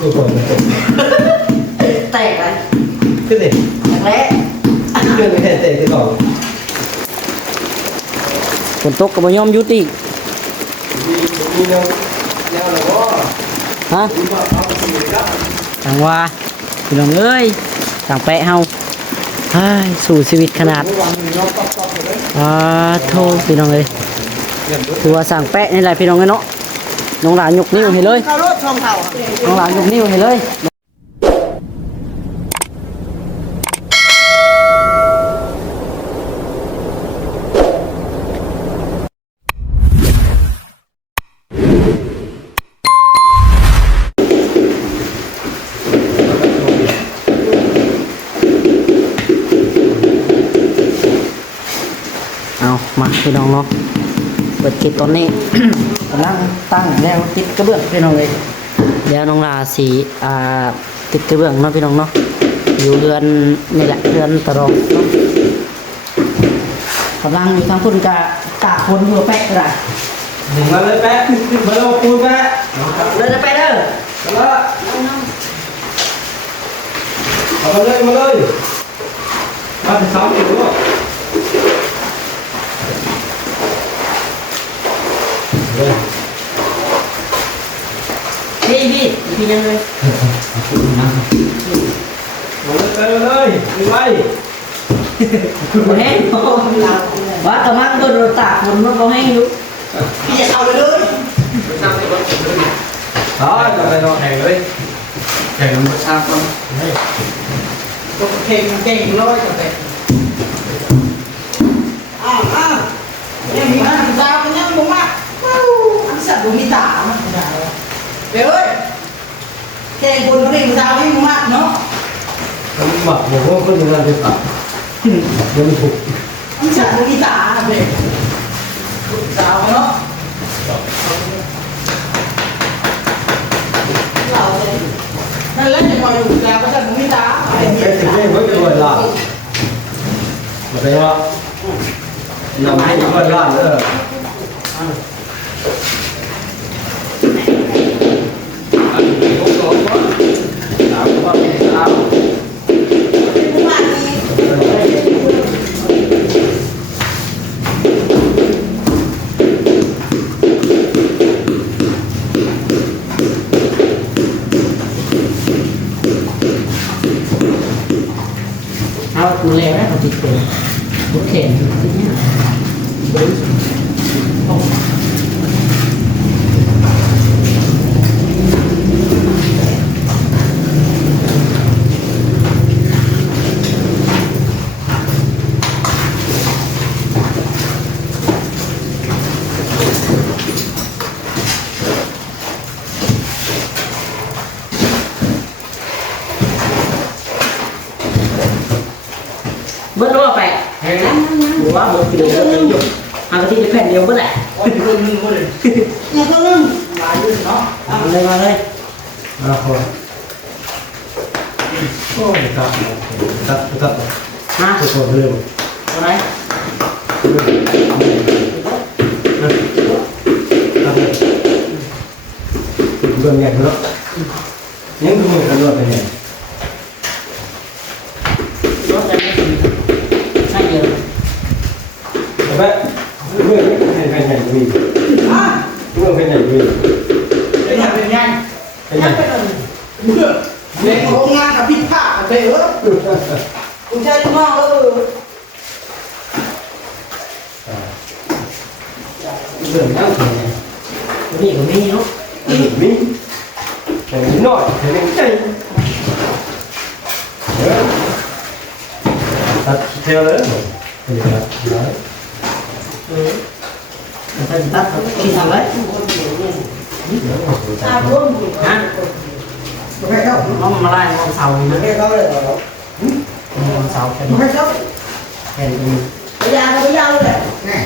คือคนแตกเลยขึ้นดิแตกเครื่องไม่แทนเตะคือก่อนฝนตกกับบยอมยุติมีแนวหรอวะฮะทางว่าพี่น้องเอ้ยทางแปะเฮาสู่ชีวิตขนาดโทษพี่น้องเลยถือว่าสั่งแปะนี่แหละพี่น้องเนาะน้องหลานยกนิ้วให้เลยน้องหลานยกนิ้วให้เลยเอามาพี่น้องเนาะเปิดคลิปตอนนี้ กำลังตั้งแนวติดกระเบื้องพี่น้องเลยเดี๋ยวน้องลาสีติดกระเบื้องเนาะพี่น้องเนาะอยู่เรือนนี่แหละเรือนตะรองเนาะกำลังอยู่ทางพุ่นกะตากฝนอยู่แป๊กก็ได้มาเลยแป๊ะมาเลยปูนแป๊ะเลยจะไปเด้อมาเอามาเลยมาถึงซ้อมอยู่ด้วยพี่ยังเลยมาเลยไปแห้งว่ากำลังโดนตากฝนมันก็แห้งอยู่พี่จะเข้าไปเลยจะไปนอนแข่งเลยแข่งมันชาก่อนเก่งร้อยกับเตะยังมีมันดาวมันยังบุ้งมากอันสัตว์บุ้งมีตามันเดี๋ยวเก่งคนก็เล่นดาวให้บุ้งมากเนาะมันหมักบอกว่าคนงานจะตัดเดี๋ยวมันถูกอันสัตว์บุ้งมีตาเด็กดาวเนาะเราเลยนั่นแหละจะคอยอยู่แล้วก็จะบุ้งมีตาไอ้สิ่งนี้ไม่เป็นไรล่ะมาเป็นว่าน้ำให้เป็นล่าเอาดูแลได้เขาติดเป็นรถเข็นติดเนี่ยเบิ้ลรู้ว่าแปะหัวหมดไปเลยหยุดเอาไปที่แผ่นเดียวก็ได้ยังก็นึ่งหลายเนาะมาเลยคนโอ้ยครับมาทุกคนเร็วอะไรเรื่องใหญ่เนาะยังดูกันด้วยเป็นไงรถจะไม่ถึงใช่เยอะแต่ว่าเรื่องเป็นใหญ่มีเรื่องเป็นใหญ่มีเป็นยังเป็นยังเป็นยังเมื่อเด็กโรงงานกับพิษผ้ากับเต๋อคุณใช้ทุกห้องแล้วเรื่องนั่งเป็นไงนี่ก็มีเนาะมีแต่นิดหน่อยแต่ไม่ใช่ตัดเท่าเลยเป็นยังไงตัดที่ทำไรฮะไม่เข้าน้องมาไล่น้องเสานะไม่เข้าเลยเหรอน้องเสาเป็น ไม่เข้าแผ่นเป็นไม่ยาวไม่ยาวเลยนี่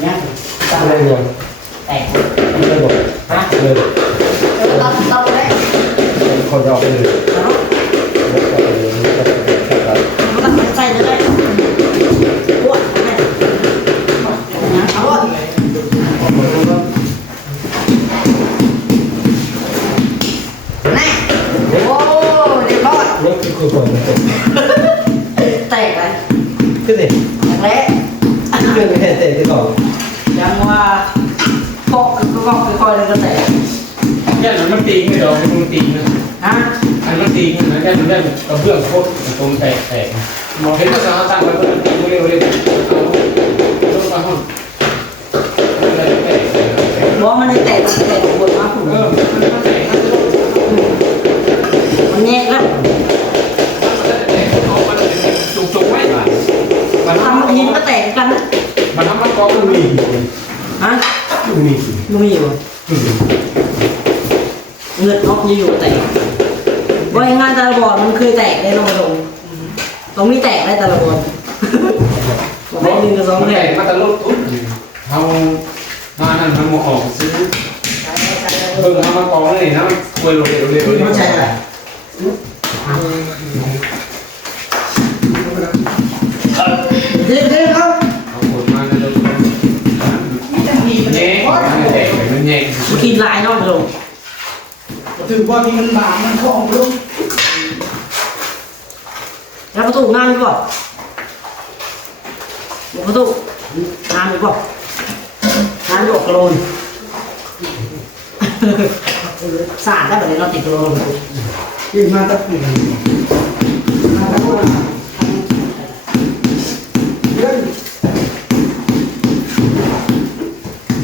เนี่ยตั้งเลยเนี่ย แตกเลยบอกฮะเลย เราเลย คนจะออกไปเลยมันใส่เลยปวดไหมเอา ตะที่ก่อน ยังว่าปอกก็ค่อยๆแล้วก็แตก แค่มันตีไม่ดอกมันตีนะ ฮะ อันมันตีนะแค่มันได้กระเบื้องโคตรตรงแตกมองเห็นว่าเราตั้งไว้ก็ตีเร็วๆเอาลงมาห้องอะไรแตก บอกมันได้แตกมันแตกบนมากคุณ มันแตก มันแยกแล้ว จุกๆไว้มัน ทำมันหินก็แตกกันนะ มันทำมันกอง ลูกนี่ ฮะ ลูกนี่ ลูกมีอยู่เงือกนกอยู่แตกว่าอย่างงานตะบอดมันเคยแตกได้ลงมาลงต้องมีแตกได้ตะบอดบอกให้หนึ่งกับสอง มัน แต แต ก กมาตลอดทุกเอามานั่นมันมาออกซื้อเบิ่งเอามากองเลยนะคุยเร็วๆ ไม่ใช่อะไรเด็กๆครับ เอาคนมาเร็ว นี่จะมี ๆ มัน แย่มันแตกมันแย่ มันกินลายนอกลง ถือว่ามีมันบางมันคล่องลุง แล้วประตูงานดีกว่าประตูงานดีกว่า งานหยกกระโลนสาดได้แบบนี้เราติดกระโลน กินมาตะกี้มาตะกี้เรื่อง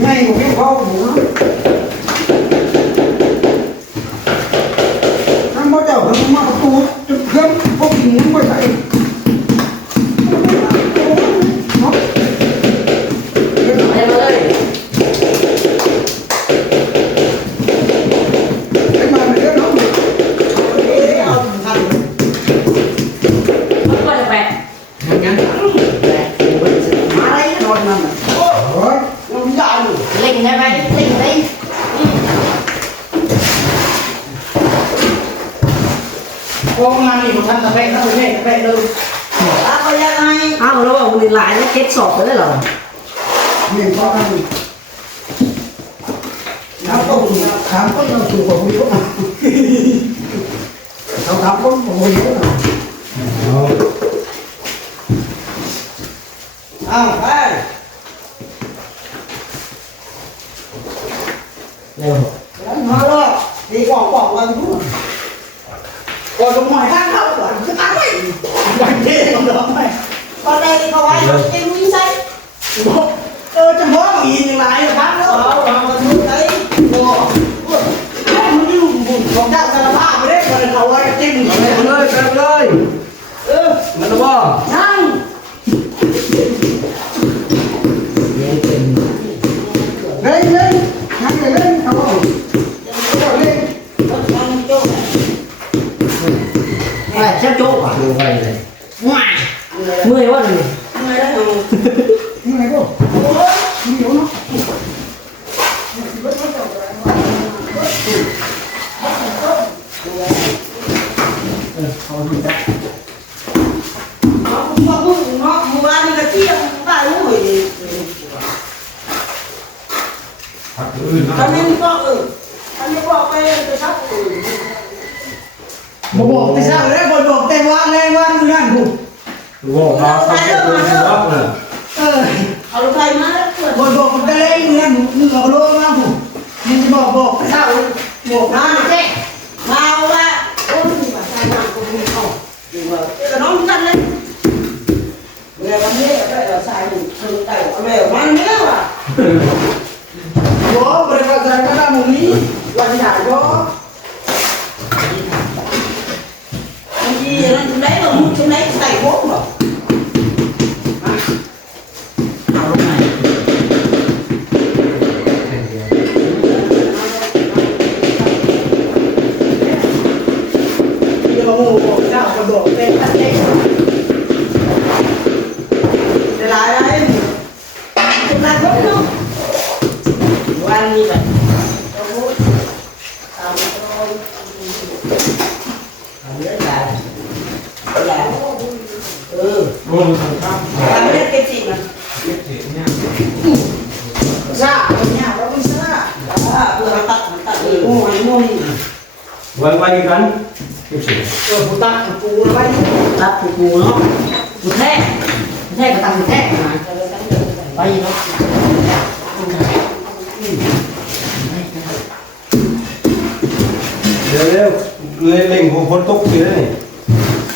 ไงผมไม่เข้าหูน้ำมันเจ้าทำมาประตูจุดเครื่องพวกนี้ไม่ใส่เนาะ ไปเลย ไอ้มาเรื่องเนาะเอาทำ มันก็จะแปะ งั้น มาอะไรนอนนั่นโอ้ยลงยาว เล่งได้ไหมเล่งได้ โอ้งานนี่ผมทำตะเพ็ดนะผมเนี่ยตะเพ็ดเลยเอายังไง อ้าวแล้วบอกคุณหลายแล้วเก็ตสอบไปได้เหรอ นี่ก็ทำแล้วก็ถามก็ยังถูกกว่าผมเยอะเขาถามก็ผมเยอะอ้าวไป เร็ว แล้วมาเลยดีกว่าบอกกันทุกก่อนลงมาข้างเขาก่อนจะตั้งไว้วันเดียวลงไปตอนแรกเขาไว้จะลุยใส่จะมองอีกอย่างไรบ้างเนาะเราก็ทุกข์เลยโอ้มันอยู่บุญของเจ้าสารภาพไปได้คนเขาไว้จิ้ม ไปเลยมันจะบ่ นั่ง เลี้ยงเป็น เล่นเล่นนั่งเล่นเขาเล่น ไปเช็ดโจ๊กอ่ะ ดูไปเลย ว้ายเมื่อยวะนี่ ยังไงก็โอ้ยมีอยู่เนาะ เอาดีจ้ะ มาบุ้งเนาะเมื่อวานนี่ก็เที่ยงป้ารู้เลย พักอื่น ตอนนี้ก็ตอนนี้บอกไปจะชักบอกแต่เช้าเลยบอกแต่วันเลยวันนั่นกู ดูว่าเขาเก็บเงินรับน่ะ เอาลูกไปมาแล้วบอกแต่เล่นนั่นมึงเอาโลมากูมึงบอกแต่เช้าบอกน้าเจ๊มาว่าโอ้ยมาใส่น้ำกูมึงเอาแต่น้องกันเลยเมื่อวันนี้ก็ได้ใส่ถุงแต่เอาแล้วมันเนี้ยว่ะโอ้บริการใส่ก็ได้มึงนี้วันใหญ่ก็บางทีนั่นตรงไหนเรามุดตรงไหนใส่พวกหรอ เอาลงไหน เดี๋ยวโอ้โหเจ้ากระโดดเต้นเต้นจะลายอะไรจะลายพวกนู้น วันนี้แบบ โอ้โหตามเรื่องอะไรอะไรโอ้ยครับ ตามเรื่องเกจิมัน เก็บเศษเนี่ย ซ่าเนี่ยเราไม่ซ่าเพื่อตัดโอ้ยโง่นี่ วันไปกันเก็บสิ ผู้ตัดกูไว้ รับกูเนาะกูแท้ก็ตังกูแท้นะ ไปเนาะ เดี๋ยวเร็วเล่งของคนตกอยู่นี่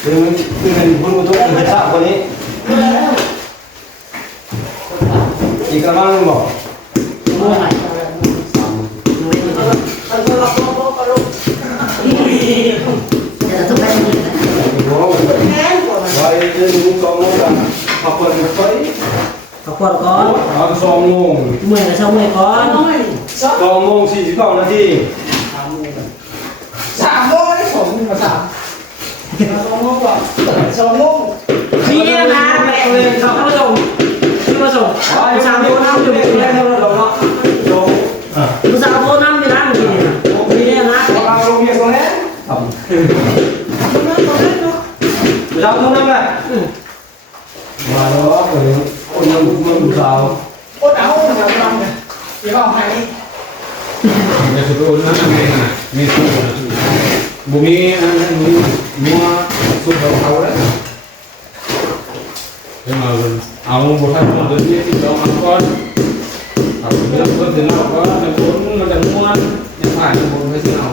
เดี๋ยวมันเป็นคนตกอยู่ทราบคนนี้อีกกระมังนึงบอก เมื่อไหร่ จะต้องไปนี่ โอ้โหไว้เดินมุกกองมุกกันขับเปิดมันไป เขาขวดก่อน เอา2 โมง เมื่อยก็เช้าเมื่อยก่อน 2 โมง 49 นาที 3 โมงได้2 โมงมา2 โมงก่อน2 โมง พี่นะแม่เขามาส่งพี่มาส่งผู้สาวโทรน้ำอยู่พี่เนี่ยผู้สาวโทรน้ำอยู่นะพี่เนี่ยพี่เนี่ยนะ เราลงเรียนตรงนี้ครับเราตรงนั้นแหละมาแล้วคนมันสาว อดเอาเดี๋ยวทำเนี่ยเดี๋ยวเอาให้ จะสุดโอนนั่นเองนะมีสู้นะบุมีมีมาสู้เขาแล้วเอาบุคคลเดินที่เราเอาก่อนเอาเรื่องเพื่อนถึงเราก็จะพ้นมันจะม้วนยังผ่านยังบนไม่ถึงเอา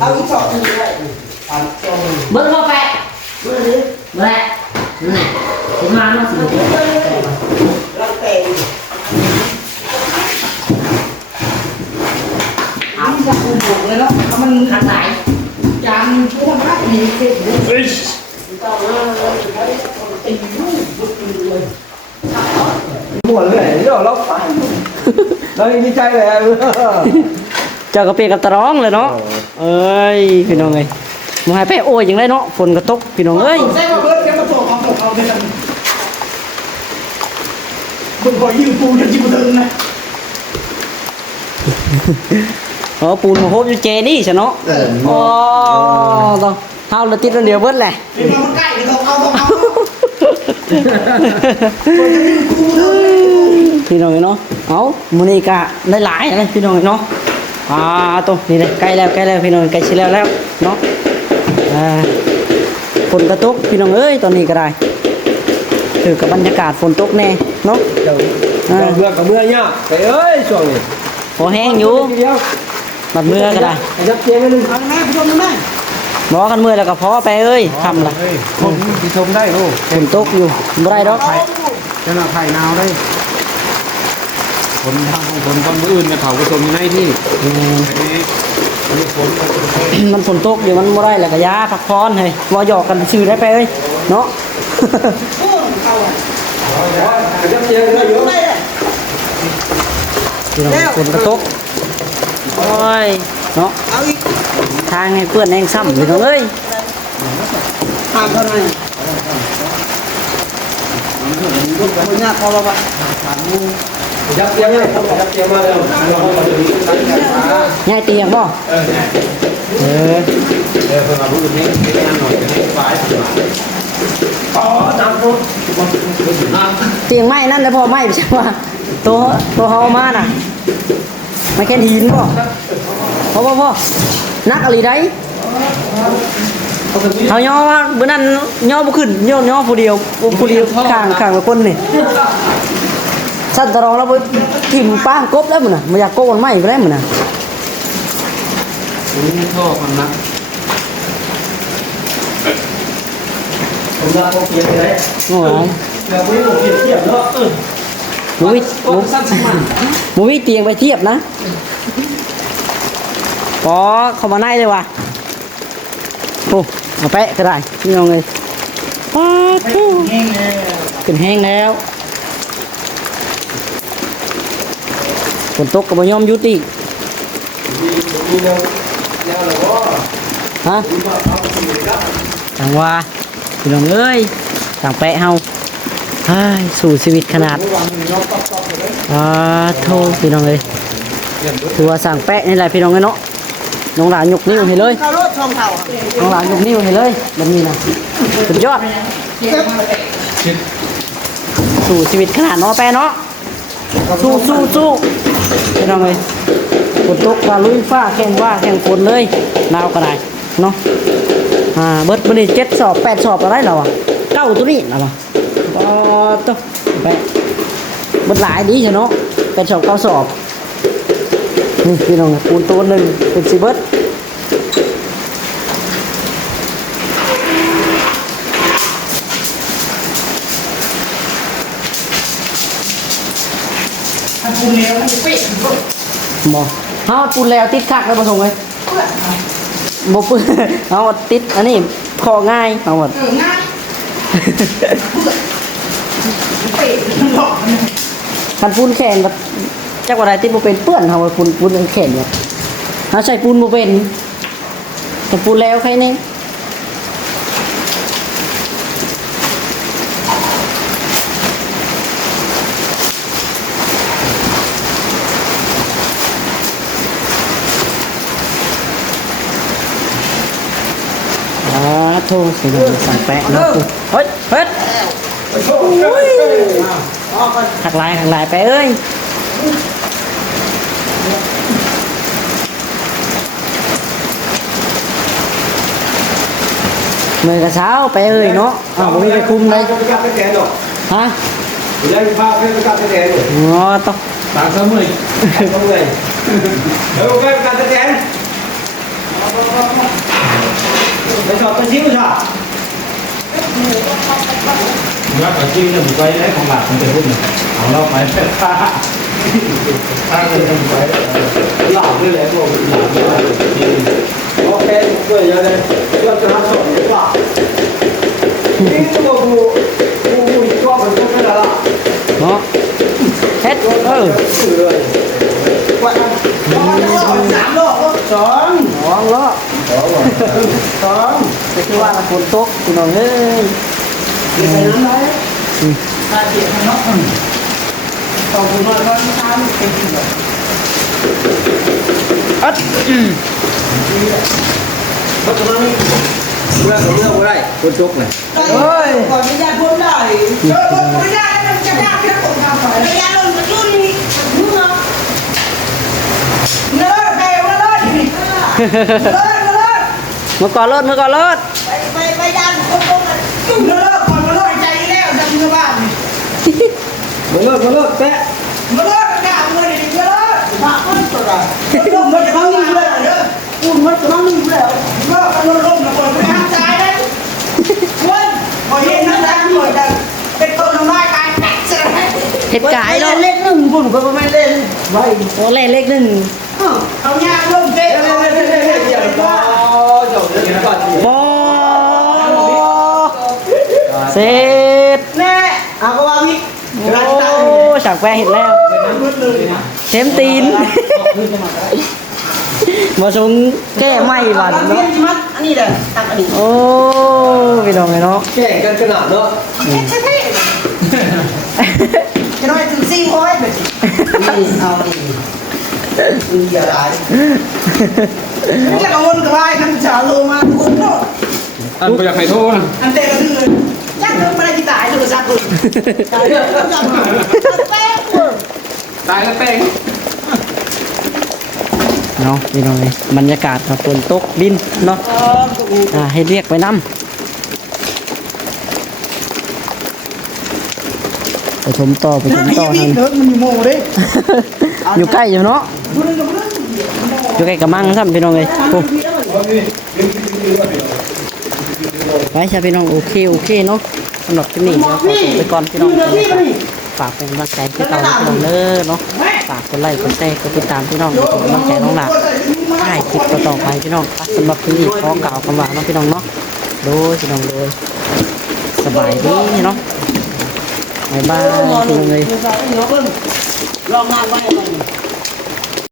เอาอีกช็อตนึงเลย เบิ้ลมาแปะเบิ้ลเลยแปะนี่ถึงมาเนาะสิ รักเตะเอาจะอุ่นๆเลยเนาะเอามัน ขัดไหน จานช่วงนักมีเก็บเลย เฮ้ย หมดเลยเดี๋ยวเราไปเราดีใจเลย เจ้ากระเปียกับตะร้องเลยเนาะเอ้ยพี่น้องเอ้ยมาให้ไปโอ้ยยังได้เนาะฝนกระตกพี่น้องเอ้ย ใช่ป่ะเบิร์ดแกมาส่งเอาไปกันคุณขอยืมปูจะจิ้มตึงนะ อ๋อปูนมาโฮบอยู่เจนี่ใช่เนาะอ๋อต้องเท่าละติดเดียวเบิดแหละ เป็นมาใกล้กันต้องเอาคนจะยืมปูเลย พี่น้องเนาะเอามื้อนี้ก็ได้หลายเลยพี่น้องเนาะตัวนี่เลยใกล้แล้วพี่น้องใกล้สิแล้วเนาะฝนกระตกพี่น้องเอ้ยตอนนี้ก็ได้ถือกับบรรยากาศฝนตกแน่เนาะ เบื่อกับเบื่อเนี่ยไปเอ้ยช่วงนี้ พอแห้งอยู่บัดเมื่อก็ได้ ยับเจียงไปนึง เอาแม่ผู้ชมได้ บอกกันเมื่อแล้วก็พอไปเอ้ยทำละ ผมที่ชมได้ลูก ฝนตกอยู่บ่ได้ดอก จะน่าไข่นาวได้ คนทางของคนคนอื่นกับเขาก็ชมในที่นี่ฝน มันฝนตกอยู่มันบ่ได้แล้วก็ยาพักผ่อนเฮ้ยบ่หยอกกันชื่อได้ไปเอ้ยเนาะ โอ้เขาอ่ะ ยับเจียงได้เยอะ ไม่เลย พี่น้องฝนกระตกโอ้ยเนาะ เอาอีก ทางให้เพื่อนแองซ้ำพี่น้องเอ้ย ทางเท่านั้นคนยากพอเราปะ ยับเจียงเลยยับเจียงมาแล้วเราเข้ามาถึง ย้ายเตียงบ่เออ คนเราพูดตรงนี้ไม่ได้หน่อยจะให้ฝ่าย อ๋อน้ำพุ่ง เตียงไม้นั่นแล้วพอไม้ไปใช่ว่าตัวเฮามาน่ะไม่แค่หินบ่พ่อนักอะไรได้เฮาย่อว่ามื้อนั้นย่อบ่ขึ้นย่อผู้เดียวข้างละคนนี่สัตว์ตะรองแล้วบ่ทิ่มป้างกบแล้วมื้อน่ะบ่อยากโกนไม้ไปแล้วมื้อน่ะ นี่ท่อมันนะ ผมรักพวกเกียร์เลย โอ้ย แล้วไม่ต้องเกียร์เทียบเนาะ บ่มีเตียงไปเทียบนะปอเข้ามาในเลยว่ะโอ้เอาแปะก็ได้พี่น้องเลยป๊าดโธ่ แห้งเลย เป็นแห้งแล้วฝนตกก็บ่ยอมหยุดอีก มีแนวหรอวะ ฮะทางว่าพี่น้องเอ้ยทางแปะเฮาเฮ้ยสู่ชีวิตขนาดโธ่พี่น้องเลยถือว่าสั่งแปะนี่แหละพี่น้องเอ้ยเนาะน้องหลานยกนิ้วให้เลย เขารถช่องเขา น้องหลานยกนิ้วให้เลยแบบนี้นะสุดยอดสู่ชีวิตขนาดเนาะแปะเนาะสู้พี่น้องเลย ฝนตกฟ้าลุยฟ้าแข่งฝนเลยหนาวก็ได้เนาะเบิดมื้อนี้7 สอบ 8 สอบอะไรแล้วอ่ะเก้าตัวนี้น่ะบ่ตกไปเบิดหลายดีใช่เนาะ8 สอบ 9 สอบนี่พี่น้องปูนตัวหนึงเป็นสิเบิดถ้าคุณเลี้ยวมันจะเป๊ะ บ่เฮาปูนแล้วติดคักแล้วบ่ส่งเลยบ่ปื้อเฮาติดอันนี้พอง่ายเอาหมด ง่ายเป๊ะหลอก คันปูนแข็งกับจักว่าใดติดบ่เป็นเปื้อนเฮาว่าปูนแข็งเนี่ยเฮาใส่ปูนบ่เป็นแต่ปูนแล้วใครแน่โทษสิสั่งแปะเนาะเฮ้ยหักลายไปเอ้ยมือกระเช้าไปเอ้ยเนาะผมมีไปคุมเลย ไปกับไปแทนหรอก ฮะ ผมยังพาไปกับไปแทนอยู่ อ๋อต้อง ต่างเสมอ ต้องเลยไปกับไปแทนไปสอบไปชิ้วชอบ งับอาชีพเนี่ยไปได้ของหลักมันจะพูดเนี่ยเอาเราไปถ้าเลยทำไป หลับด้วยแหละพวกหลับด้วยโอเคด้วยเยอะเลยก็จะทำสอบหรือเปล่านี่ตัวกูชอบมันก็ไม่ละ เนาะเฮ็ดคือเลย ว่า3 โลก สองล้อสองก็คือว่าฝนตกพี่น้องเอ้ย ไปน้ำไหลตาเจียข้างนอกต่อคุณมาตอนเช้าเป็นที่แบบ อัด เพราะฉะนั้นเมื่อไม่ได้คนจกเลย เฮ้ยก่อนจะได้พ้นได้ไม่ได้มันจะได้แค่ผมทำไปไม่ได้เลยมันยุ่งนี่ยุ่งเนาะเลิศไปเลิศเลิศ มาก่อนรถไปยันคนยุ่งเลิศก่อนมาเลิศใจแล้วจะมีบ้าน มาเลิกแปะ มาเลิศกล้าเงินอีกเลิศบ้าคนตัวใดยุ่งมันจะต้องยุ่งเลยเด้อยุ่งมันจะต้องยุ่งแล้วเลิศมันลงนะคนไม่ห้ามใจเลยคนพอเห็นนั่นแล้วหมดเลยเป็นต้นไม้การแตกเสีย เฮ็ดกายเนาะ เล่นหนึ่งบุญก็ไม่เล่นไว้ โอ้เล่นเลขหนึ่ง เอาหน้าลงเตะเลย ก็จบเรื่องก่อน บอเสร็จ แน่เอาก็ว่าพี่ โอ้ฉากแปรเห็นแล้วเต็มตีนมาชงแก้ไม่หวาน เนาะ เนาะ อันนี้เลยตักอันนี้ โอ้พี่น้องไงเนาะ แข่งกันขนาดเนาะ จะน้อยถึง400แบบนี่เอาดีอย่าได้นี่จะกังวลกับว่าน้ำชาโลมาคุณเนาะ อันก็อยากให้โทษนะ อันเตะก็คือจักเรื่องอะไรที่ตายเลยจักเลยตายเลยจักแป๊บ ตายแล้วแป้ง เนาะพี่น้องไงบรรยากาศครับฝนตกดินเนาะให้เรียกไปนำไปชมต่อนั่น มันอยู่โม่เด้ อยู่ใกล้อยู่เนาะอยู่ใกล้กับมังซ้ำพี่น้องเลยโอ้ไปใช่พี่น้องโอเคเนาะสำหรับที่นี่เดี๋ยวขอตัวไปก่อนพี่น้องฝากเป็นกำลังใจพี่น้องพี่น้องเด้อเนาะฝากกดไลค์กดแชร์กดติดตามพี่น้องเป็นกำลังใจน้องหลักให้คลิปต่อไปพี่น้องสำหรับที่นี่ขอกล่าวคำว่าน้องพี่น้องเนาะโดยพี่น้องโดยสบายดีเนาะบ๊ายบายพี่น้องเลย ลองงานไว้